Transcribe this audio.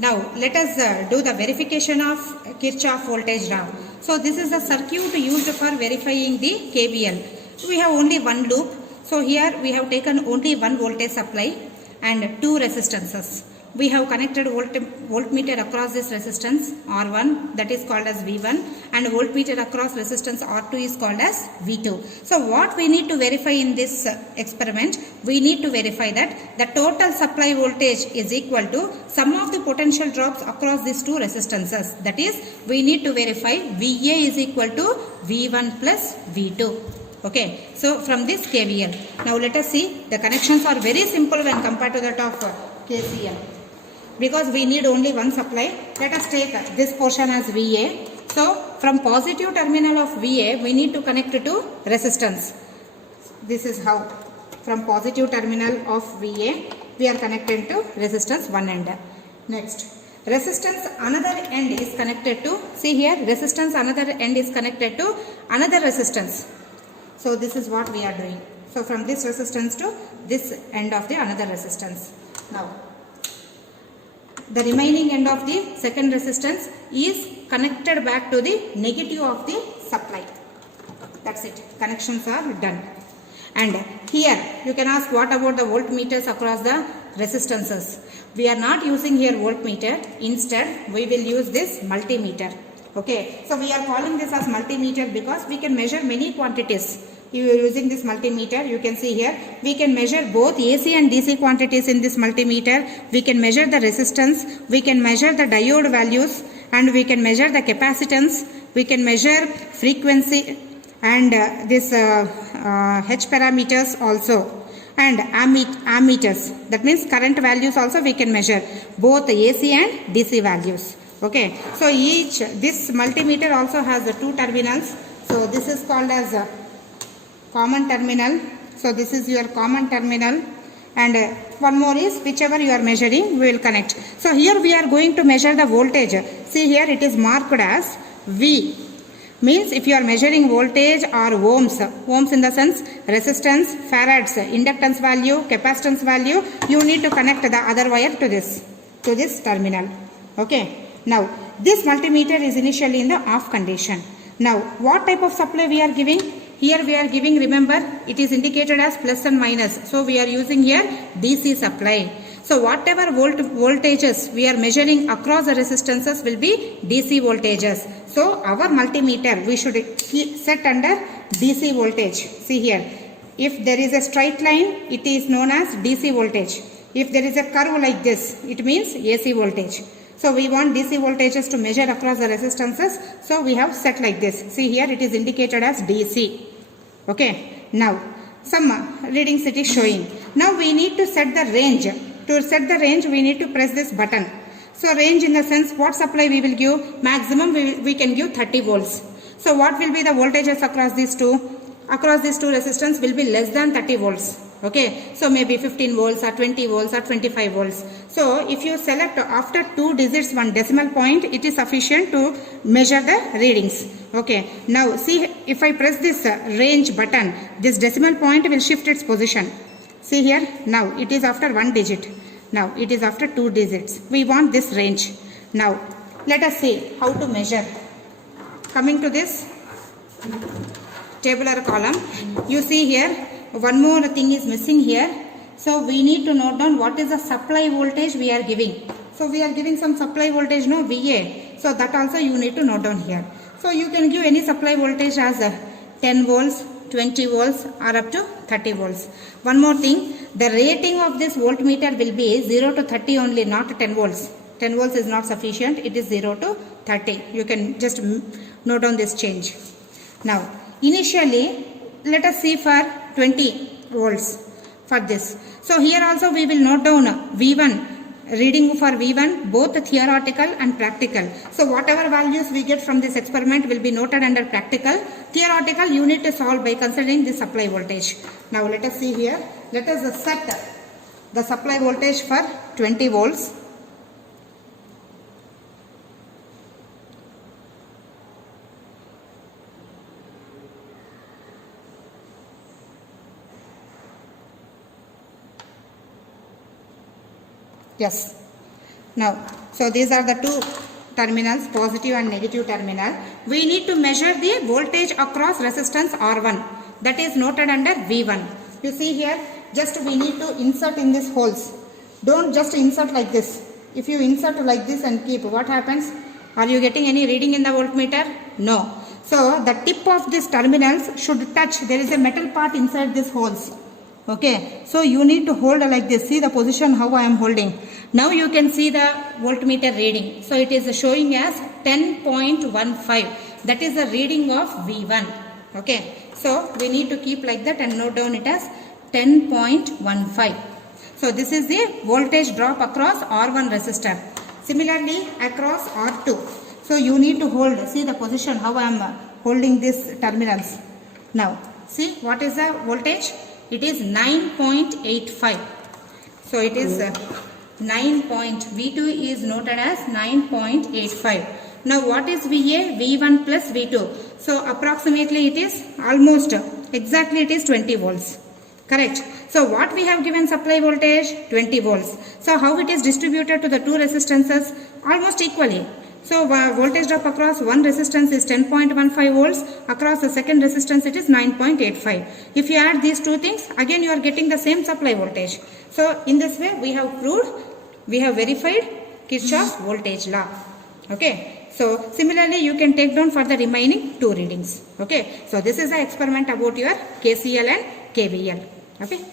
Now let us do the verification of Kirchhoff voltage law. So this is the circuit used for verifying the KVL. We have only one loop. So here we have taken only one voltage supply and two resistances. We have connected voltmeter across this resistance R1, that is called as V1, and voltmeter across resistance R2 is called as V2. So what we need to verify in this experiment, we need to verify that the total supply voltage is equal to sum of the potential drops across these two resistances. That is, we need to verify VA is equal to V1 plus V2. Okay, so from this KVL. Now let us see, the connections are very simple when compared to that of KCL. Because we need only one supply, let us take this portion as VA. So from positive terminal of VA, we need to connect it to resistance. This is how. From positive terminal of VA, we are connected to resistance one end. Next, resistance another end is connected to, see here, resistance another end is connected to another resistance. So this is what we are doing. So from this resistance to this end of the another resistance. Now, the remaining end of the second resistance is connected back to the negative of the supply. That's it. Connections are done. And here you can ask, what about the voltmeters across the resistances? We are not using here voltmeter. Instead, we will use this multimeter. Okay. So we are calling this as multimeter because we can measure many quantities. You are using this multimeter, you can see here, we can measure both AC and DC quantities in this multimeter. We can measure the resistance, we can measure the diode values, and we can measure the capacitance, we can measure frequency and this H parameters also, and ammeters. That means current values also we can measure, both AC and DC values. Okay, so this multimeter also has the two terminals. So this is called as common terminal. So this is your common terminal, and one more is whichever you are measuring, we will connect. So here we are going to measure the voltage. See here, it is marked as V. Means if you are measuring voltage or ohms in the sense resistance, farads, inductance value, capacitance value, you need to connect the other wire to this terminal. Okay. Now this multimeter is initially in the off condition. Now what type of supply we are giving? Here we are giving, remember, it is indicated as plus and minus. So we are using here DC supply. So whatever voltages we are measuring across the resistances will be DC voltages. So our multimeter we should set under DC voltage. See here, if there is a straight line, it is known as DC voltage. If there is a curve like this, it means AC voltage. So we want DC voltages to measure across the resistances. So we have set like this. See here, it is indicated as DC. Okay. Now some readings it is showing. Now we need to set the range. To set the range, we need to press this button. So range in the sense, what supply we will give? Maximum we can give 30 volts. So what will be the voltages across these two? Across these two resistance will be less than 30 volts. Okay, so maybe 15 volts or 20 volts or 25 volts. So if you select after 2 digits 1 decimal point, it is sufficient to measure the readings. Okay, now see, if I press this range button, this decimal point will shift its position. See here, now it is after 1 digit. Now it is after 2 digits. We want this range. Now let us see how to measure. Coming to this tabular column, you see here, one more thing is missing here. So we need to note down what is the supply voltage we are giving. So we are giving some supply voltage, no, VA. So that also you need to note down here. So you can give any supply voltage as 10 volts, 20 volts or up to 30 volts. One more thing, the rating of this voltmeter will be 0 to 30 only, not 10 volts. 10 volts is not sufficient, it is 0 to 30. You can just note down this change. Now initially let us see for 20 volts for this. So here also we will note down V1, reading for V1, both theoretical and practical. So whatever values we get from this experiment will be noted under practical. Theoretical you need to solve by considering the supply voltage. Now let us see here. Let us set the supply voltage for 20 volts. Yes. Now, so these are the two terminals, positive and negative terminal. We need to measure the voltage across resistance R1. That is noted under V1. You see here, just we need to insert in these holes. Don't just insert like this. If you insert like this and keep, what happens? Are you getting any reading in the voltmeter? No. So the tip of these terminals should touch. There is a metal part inside these holes. Okay. So you need to hold like this. See the position how I am holding. Now you can see the voltmeter reading. So it is showing as 10.15. That is the reading of V1. Okay. So we need to keep like that and note down it as 10.15. So this is the voltage drop across R1 resistor. Similarly across R2. So you need to hold, see the position how I am holding these terminals. Now see what is the voltage? It is 9.85. So it is V2 is noted as 9.85. Now what is VA? V1 plus V2. So approximately it is almost exactly it is 20 volts. Correct. So what we have given supply voltage? 20 volts. So how it is distributed to the two resistances? Almost equally. So voltage drop across one resistance is 10.15 volts. Across the second resistance it is 9.85. If you add these two things, again you are getting the same supply voltage. So in this way we have proved, we have verified Kirchhoff voltage law. Okay. So similarly you can take down for the remaining two readings. Okay. So this is the experiment about your KCL and KVL. Okay.